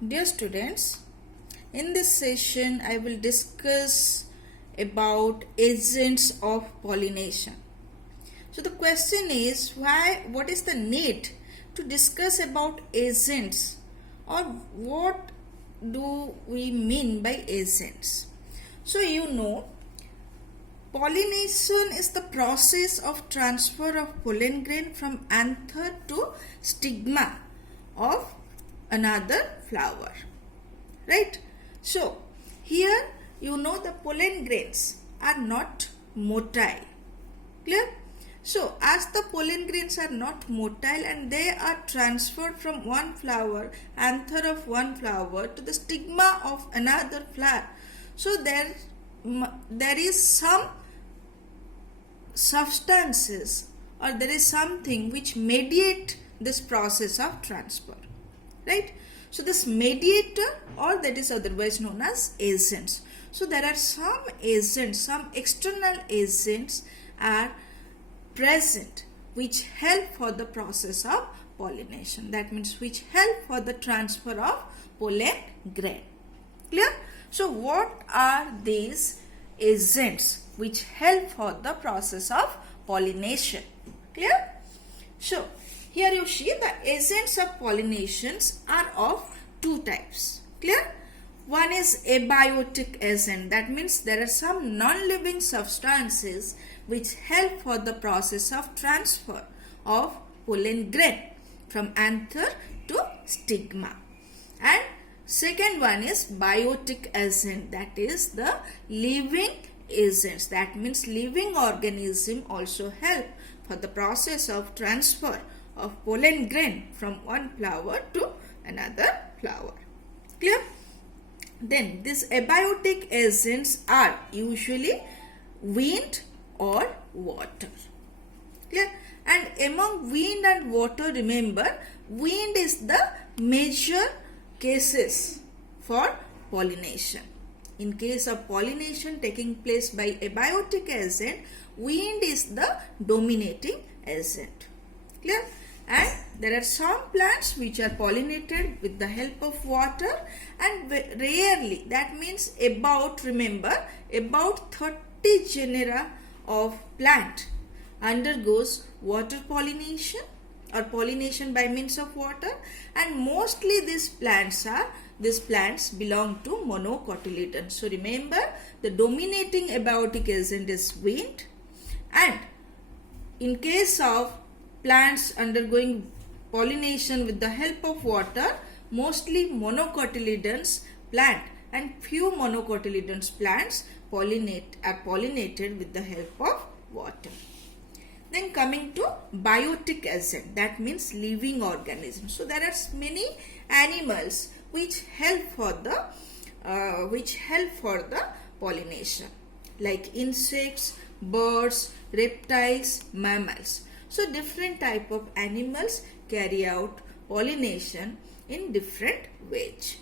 Dear students, in this session I will discuss about agents of pollination. So the question is what is the need to discuss about agents, or what do we mean by agents? So pollination is the process of transfer of pollen grain from anther to stigma of another flower, right? So here the pollen grains are not motile, clear? So as the pollen grains are not motile and they are transferred from one flower, anther of one flower, to the stigma of another flower, so there is some substances, or there is something which mediate this process of transfer, right? So this mediator, or that is otherwise known as agents. So there are some agents, some external agents are present which help for the process of pollination. That means which help for the transfer of pollen grain. Clear? So what are these agents which help for the process of pollination? Clear? So here you see the agents of pollinations are of two types. Clear? One is abiotic agent. That means there are some non-living substances which help for the process of transfer of pollen grain from anther to stigma. And second one is biotic agent. That is the living agents. That means living organism also help for the process of transfer of pollen grain from one flower to another flower. Clear? Then these abiotic agents are usually wind or water. Clear? And among wind and water, remember, wind is the major cases for pollination. In case of pollination taking place by abiotic agent, wind is the dominating agent. Clear? And there are some plants which are pollinated with the help of water, and rarely, that means about 30 genera of plant undergoes water pollination or pollination by means of water, and mostly these plants belong to monocotyledons. So remember, the dominating abiotic agent is wind, and in case of plants undergoing pollination with the help of water, mostly monocotyledons plant and few monocotyledons plants are pollinated with the help of water. Then coming to biotic agent, that means living organisms. So there are many animals which help for the pollination, like insects, birds, reptiles, mammals. So different type of animals carry out pollination in different ways.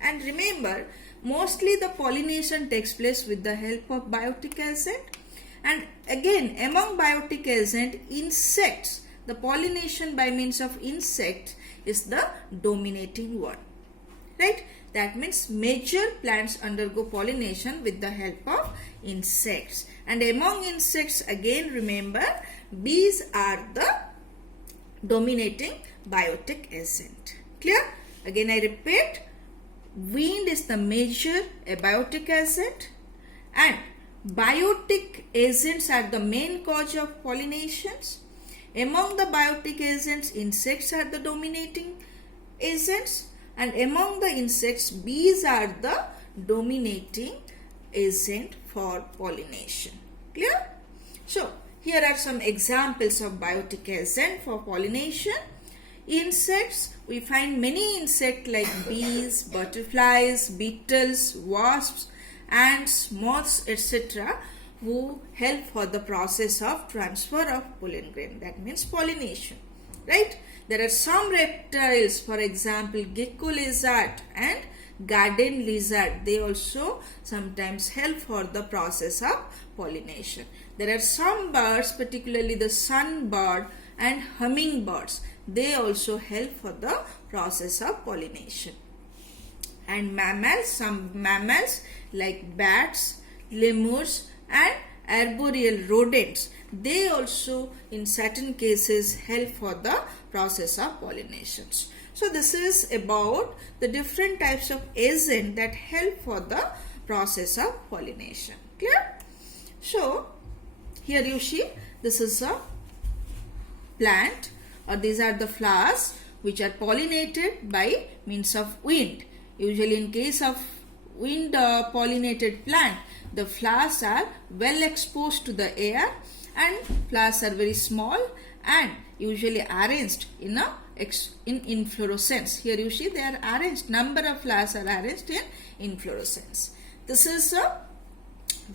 And remember, mostly the pollination takes place with the help of biotic agent. And again, among biotic agent, insects, the pollination by means of insects is the dominating one, right? That means major plants undergo pollination with the help of insects. And among insects, again remember, bees are the dominating biotic agent. Clear? Again I repeat, wind is the major abiotic agent, and biotic agents are the main cause of pollinations. Among the biotic agents, insects are the dominating agents, and among the insects, bees are the dominating agent for pollination. Clear? So here are some examples of biotic agent for pollination. Insects, we find many insects like bees, butterflies, beetles, wasps, ants, moths, etc., who help for the process of transfer of pollen grain. That means pollination, right? There are some reptiles, for example, gecko lizard and garden lizard. They also sometimes help for the process of pollination. There are some birds, particularly the sunbird and hummingbirds. They also help for the process of pollination. And mammals, some mammals like bats, lemurs and arboreal rodents, they also in certain cases help for the process of pollinations. So this is about the different types of agent that help for the process of pollination. Clear? So here you see this is a plant, or these are the flowers which are pollinated by means of wind. Usually in case of wind pollinated plant, the flowers are well exposed to the air and flowers are very small and usually arranged in inflorescence. Here you see they are arranged, number of flowers are arranged in inflorescence. This is a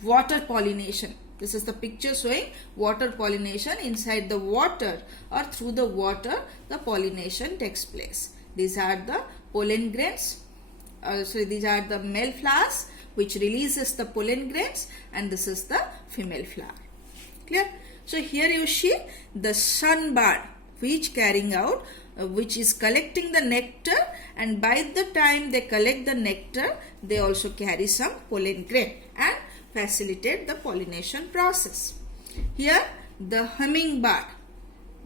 water pollination. This is the picture showing water pollination. Inside the water or through the water the pollination takes place. These are the pollen grains. These are the male flowers which releases the pollen grains, and this is the female flower. Clear? So here you see the sunbird which is collecting the nectar, and by the time they collect the nectar they also carry some pollen grain and facilitate the pollination process. Here the hummingbird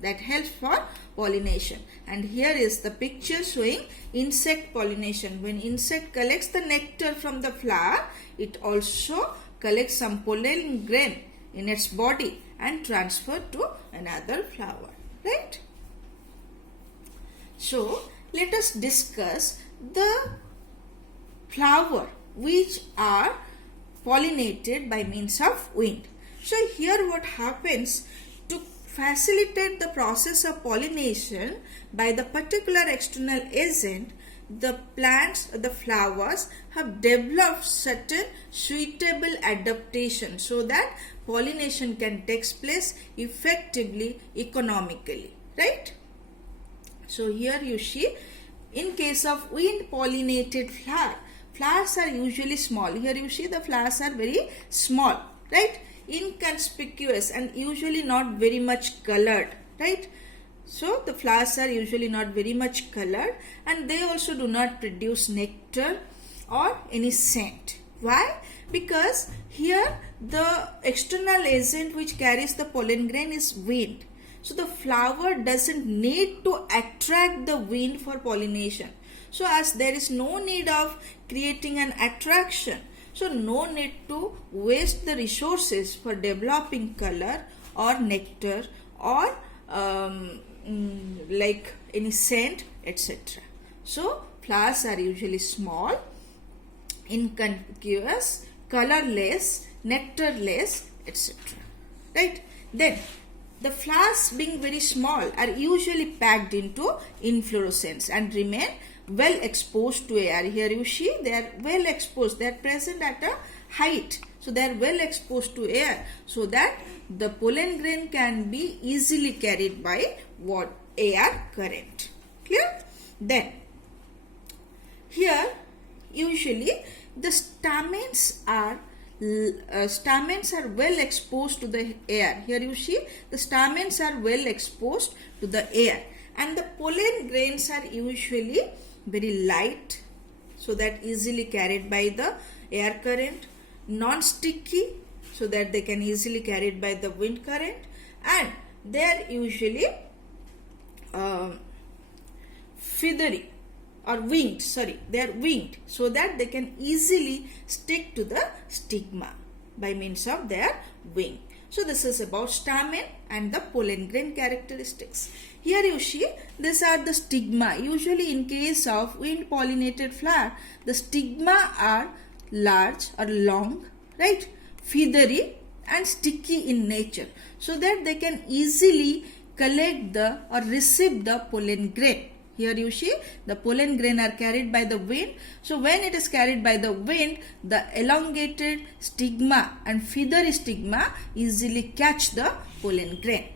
that helps for pollination, and here is the picture showing insect pollination. When insect collects the nectar from the flower, it also collects some pollen grain in its body and transfer to another flower, right? So let us discuss the flower which are pollinated by means of wind. So here what happens, to facilitate the process of pollination by the particular external agent, the plants, the flowers have developed certain suitable adaptation so that pollination can take place effectively, economically, right? So here you see, in case of wind pollinated flowers are usually small. Here you see the flowers are very small, right? Inconspicuous and usually not very much colored, right? So the flowers are usually not very much colored, and they also do not produce nectar or any scent. Why? Because here the external agent which carries the pollen grain is wind. So the flower doesn't need to attract the wind for pollination. So as there is no need of creating an attraction, so no need to waste the resources for developing color or nectar or like any scent, etc. So flowers are usually small, inconspicuous, colorless, nectarless, etc. Right? Then the flowers being very small are usually packed into inflorescence and remain well exposed to air. Here you see they are well exposed, they are present at a height, so they are well exposed to air so that the pollen grain can be easily carried by air current. Clear? Then here usually the stamens are well exposed to the air. Here you see the stamens are well exposed to the air, and the pollen grains are usually very light so that easily carried by the air current, non-sticky so that they can easily carried by the wind current, and they are usually feathery or winged, they are winged so that they can easily stick to the stigma by means of their wing. So this is about stamen and the pollen grain characteristics. Here you see these are the stigma. Usually in case of wind pollinated flower, the stigma are large or long, right, feathery and sticky in nature so that they can easily collect the or receive the pollen grain. Here you see the pollen grain are carried by the wind. So when it is carried by the wind, the elongated stigma and feathery stigma easily catch the pollen grain.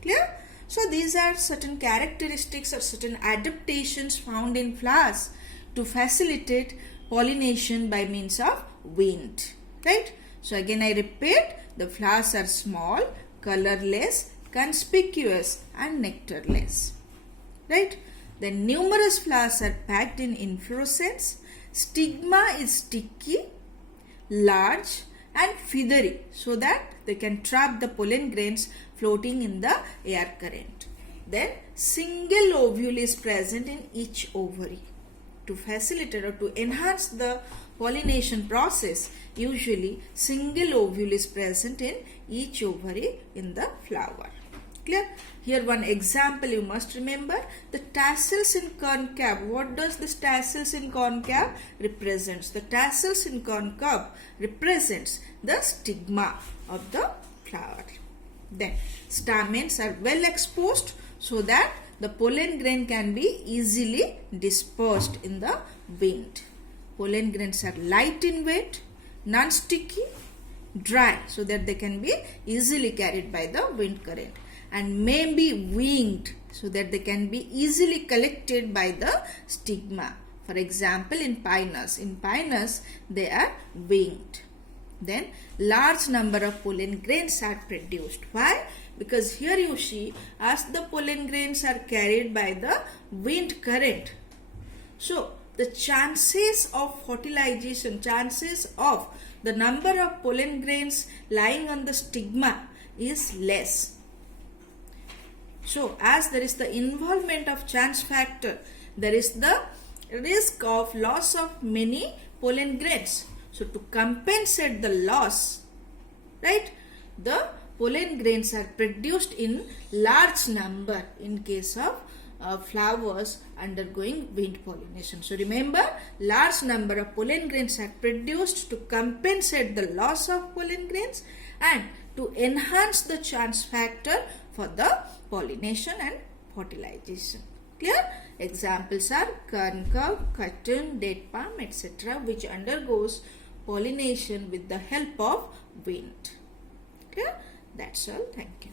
Clear? So these are certain characteristics or certain adaptations found in flowers to facilitate pollination by means of wind. Right? So again I repeat, the flowers are small, colorless, conspicuous and nectarless. Right? Then numerous flowers are packed in inflorescence. Stigma is sticky, large and feathery so that they can trap the pollen grains floating in the air current. Then single ovule is present in each ovary. To facilitate or to enhance the pollination process, usually single ovule is present in each ovary in the flower. Clear? Here one example you must remember, the tassels in concave. What does this tassels in concave represents? The tassels in concave represents the stigma of the flower. Then stamens are well exposed so that the pollen grain can be easily dispersed in the wind. Pollen grains are light in weight, non-sticky, dry so that they can be easily carried by the wind current, and may be winged so that they can be easily collected by the stigma. For example, in pinus. In pinus, they are winged. Then large number of pollen grains are produced. Why? Because here you see, as the pollen grains are carried by the wind current, so the chances of fertilization, chances of the number of pollen grains lying on the stigma is less. So as there is the involvement of chance factor, there is the risk of loss of many pollen grains. So to compensate the loss, right, the pollen grains are produced in large number in case of flowers undergoing wind pollination. So remember, large number of pollen grains are produced to compensate the loss of pollen grains and to enhance the chance factor for the pollination and fertilization. Clear? Examples are concave, cotton, date palm, etc., which undergoes pollination with the help of wind. Clear? That's all. Thank you.